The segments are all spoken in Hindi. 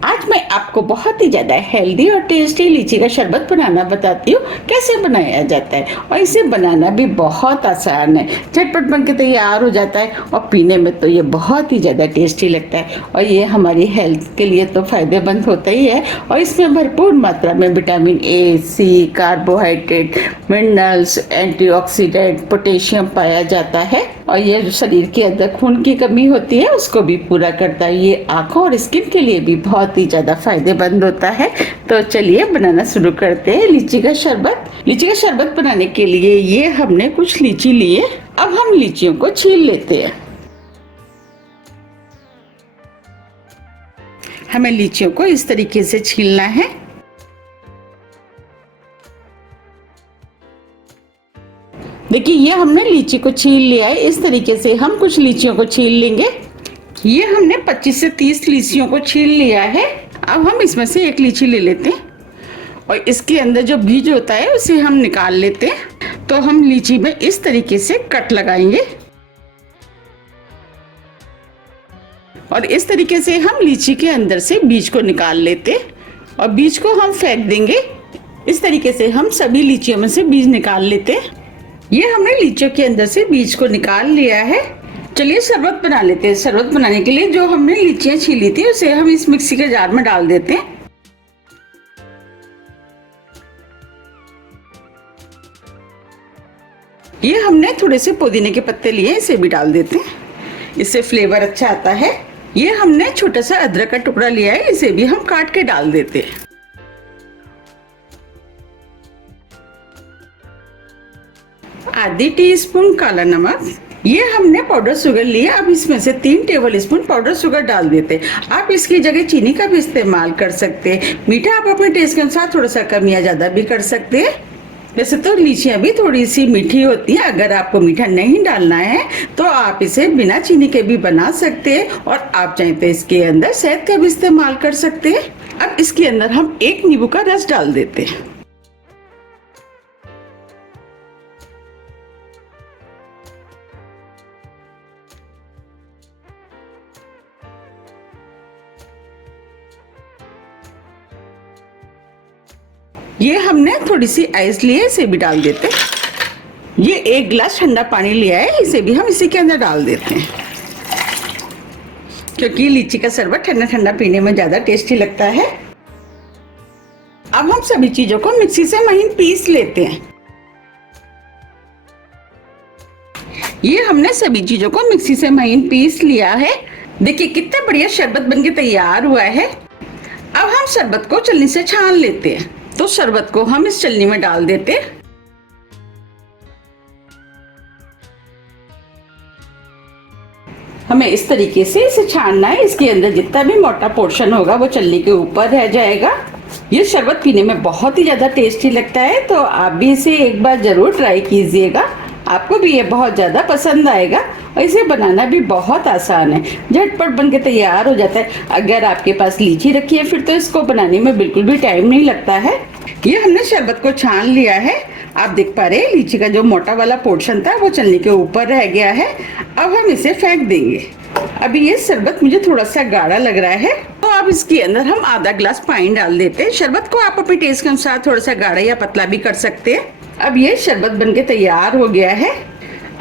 आज मैं आपको बहुत ही ज़्यादा हेल्दी और टेस्टी लीची का शरबत बनाना बताती हूँ कैसे बनाया जाता है। और इसे बनाना भी बहुत आसान है, झटपट बन के तैयार हो जाता है और पीने में तो ये बहुत ही ज़्यादा टेस्टी लगता है। और ये हमारी हेल्थ के लिए तो फ़ायदेमंद होता ही है और इसमें भरपूर मात्रा में vitamin A, C, carbohydrate, minerals, antioxidant, potassium पाया जाता है। और ये जो शरीर के अंदर खून की कमी होती है उसको भी पूरा करता है। ये आँखों और स्किन के लिए भी बहुत ही ज़्यादा फायदेमंद होता है। तो चलिए बनाना शुरू करते हैं लीची का शरबत। लीची का शरबत बनाने के लिए ये हमने कुछ लीची लिए। अब हम लीचियों को छील लेते हैं। हमें लीचियों को इस तरीके से छीलना है। देखिए ये हमने लीची को छील लिया है। इस तरीके से हम कुछ लीचियों को छील लेंगे। ये हमने 25 से 30 लीचियों को छील लिया है। अब हम इसमें से एक लीची ले लेते हैं और इसके अंदर जो बीज होता है उसे हम निकाल लेते हैं। तो हम लीची में इस तरीके से कट लगाएंगे और इस तरीके से हम लीची के अंदर से बीज को निकाल लेते हैं और बीज को हम फेंक देंगे। इस तरीके से हम सभी लीचियों में से बीज निकाल लेते हैं। ये हमने लीचियों के अंदर से बीज को निकाल लिया है। चलिए शरबत बना लेते हैं। शरबत बनाने के लिए जो हमने लीचियां छीली थी उसे हम इस मिक्सी के जार में डाल देते हैं। ये हमने थोड़े से पुदीने के पत्ते लिए, इसे भी डाल देते हैं, इससे फ्लेवर अच्छा आता है। ये हमने छोटा सा अदरक का टुकड़ा लिया है, इसे भी हम काट के डाल देते हैं। आधी टीस्पून काला नमक। ये हमने पाउडर शुगर लिया। अब इसमें से 3 टेबल स्पून पाउडर शुगर डाल देते हैं। आप इसकी जगह चीनी का भी इस्तेमाल कर सकते हैं। मीठा आप अपने टेस्ट के अनुसार थोड़ा सा कम या ज्यादा भी कर सकते हैं। वैसे तो लीचियां भी थोड़ी सी मीठी होती हैं। अगर आपको मीठा नहीं डालना है तो आप इसे बिना चीनी के भी बना सकते हैं और आप चाहें तो इसके अंदर शहद का भी इस्तेमाल कर सकते हैं। अब इसके अंदर हम 1 नींबू का रस डाल देते हैं। ये हमने थोड़ी सी आइस ली है, इसे भी डाल देते हैं। ये 1 गिलास ठंडा पानी लिया है, इसे भी हम इसी के अंदर डाल देते हैं क्योंकि लीची का शरबत ठंडा ठंडा पीने में ज्यादा टेस्टी लगता है। अब हम सभी चीजों को मिक्सी से महीन पीस लेते हैं। ये हमने सभी चीजों को मिक्सी से महीन पीस लिया है। देखिए कितना बढ़िया शरबत बनके तैयार हुआ है। अब हम शरबत को छलनी से छान लेते हैं। तो शरबत को हम इस छलनी में डाल देते हैं। हमें इस तरीके से इसे छानना है। इसके अंदर जितना भी मोटा पोर्शन होगा वो छलनी के ऊपर रह जाएगा। ये शरबत पीने में बहुत ही ज्यादा टेस्टी लगता है, तो आप भी इसे एक बार जरूर ट्राई कीजिएगा। आपको भी ये बहुत ज़्यादा पसंद आएगा और इसे बनाना भी बहुत आसान है, झटपट बन के तैयार हो जाता है। अगर आपके पास लीची रखी है फिर तो इसको बनाने में बिल्कुल भी टाइम नहीं लगता है। ये हमने शरबत को छान लिया है। आप देख पा रहे हैं लीची का जो मोटा वाला पोर्शन था वो छलनी के ऊपर रह गया है। अब हम इसे फेंक देंगे। अभी ये शरबत मुझे थोड़ा सा गाढ़ा लग रहा है, तो अब इसके अंदर हम आधा गिलास पानी डाल देते हैं। शरबत को आप अपने टेस्ट के अनुसार थोड़ा सा गाढ़ा या पतला भी कर सकते हैं। अब ये शरबत बनके तैयार हो गया है।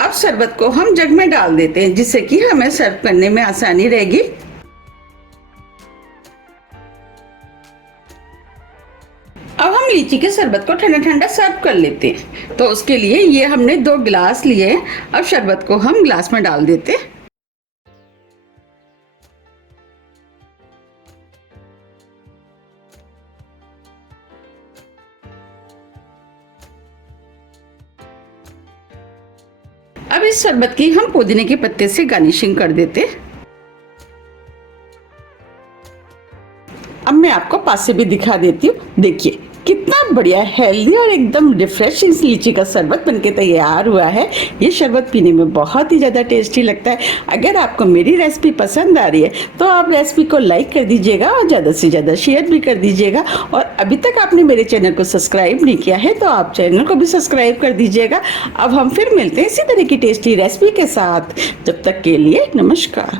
अब शरबत को हम जग में डाल देते हैं जिससे कि हमें सर्व करने में आसानी रहेगी। अब हम लीची के शरबत को ठंडा ठंडा सर्व कर लेते हैं। तो उसके लिए ये हमने 2 गिलास लिए। अब शरबत को हम गिलास में डाल देते हैं। अब इस शरबत की हम पुदीने के पत्ते से गार्निशिंग कर देते। अब मैं आपको पास से भी दिखा देती हूँ। देखिए कितना बढ़िया हेल्दी और एकदम रिफ्रेशिंग लीची का शरबत बनके तैयार हुआ है। ये शरबत पीने में बहुत ही ज़्यादा टेस्टी लगता है। अगर आपको मेरी रेसिपी पसंद आ रही है तो आप रेसिपी को लाइक कर दीजिएगा और ज़्यादा से ज़्यादा शेयर भी कर दीजिएगा। और अभी तक आपने मेरे चैनल को सब्सक्राइब नहीं किया है तो आप चैनल को भी सब्सक्राइब कर दीजिएगा। अब हम फिर मिलते हैं इसी तरह की टेस्टी रेसिपी के साथ। जब तक के लिए नमस्कार।